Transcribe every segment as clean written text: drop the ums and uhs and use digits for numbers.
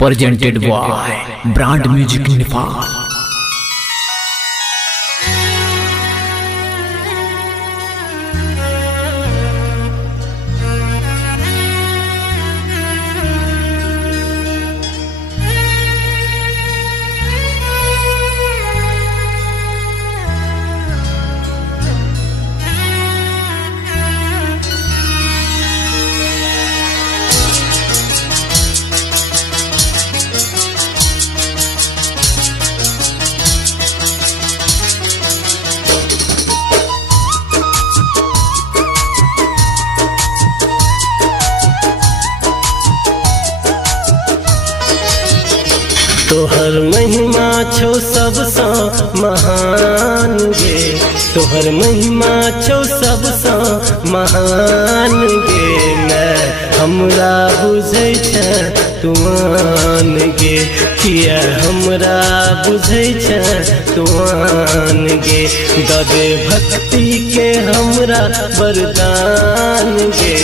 presented by Brand Music Nepal. तोहर महिमा छौ सबसँ महान गे, तोहर महिमा छौ सबसँ महान गे। मैं हमरा बुझै छै तुआन गे, किया हमरा बुझै छै तुआन गे। ददे भक्ति के हमरा वरदान गे,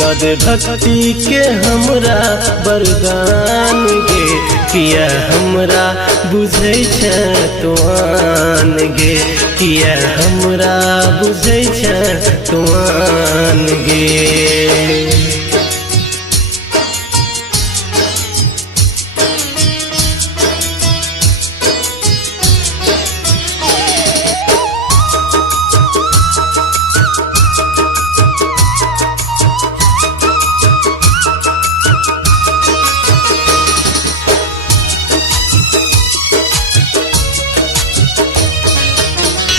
ददे भक्ति के हमरा वरदान गे। किया हमरा बुझै छै तुआन गे, किया हमरा बुझै छै तुआन गे।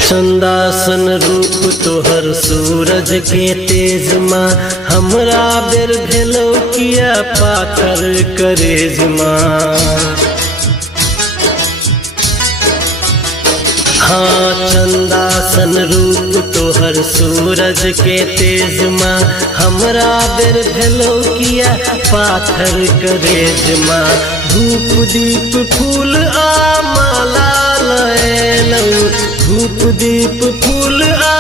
चंदासन रूप तोहर सूरज के तेज माँ, हमरा बेर भेलो किया पाथर करेज माँ। हाँ चंदासन रूप तोहर सूरज के तेज माँ, हमरा बेर भेलो किया पाथर करेज माँ। धूप दीप फूल आ माला लयलौं, धूप दीप फूल आ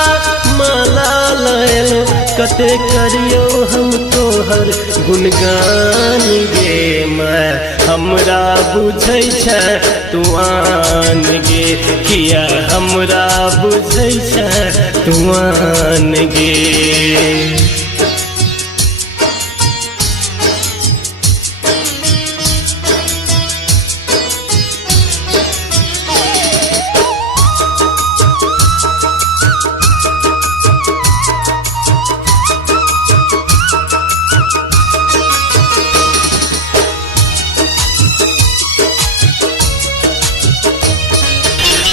माला लयलौं। कते करियो हम तोहर गुणगान गे, मैं हमरा बुझै छै तुआन गे। किया हमरा बुझै छै तुआन गे।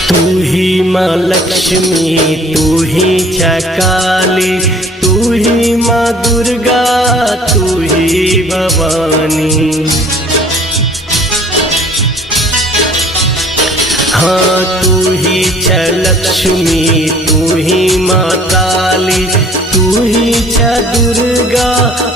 तू ही माँ लक्ष्मी, तू ही छ काली, तू ही माँ दुर्गा, तू ही भवानी। हाँ तू ही छ लक्ष्मी, तू ही माँ काली, तू ही छ दुर्गा,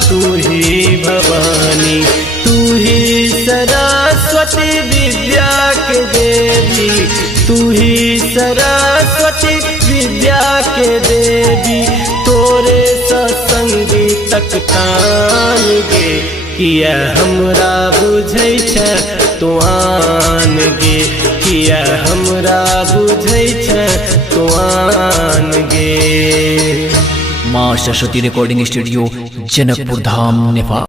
तू ही भवानी। तू ही सरस्वती विद्या के देवी, तू ही सरस्वती विद्या के देवी। तोरे सत्संगी तक तान गे, किया हमरा बुझै छै तुआन गे, किया हमरा बुझै छै तुआन गे। माँ सरस्वती रिकॉर्डिंग स्टूडियो, जनकपुर धाम, नेपाल।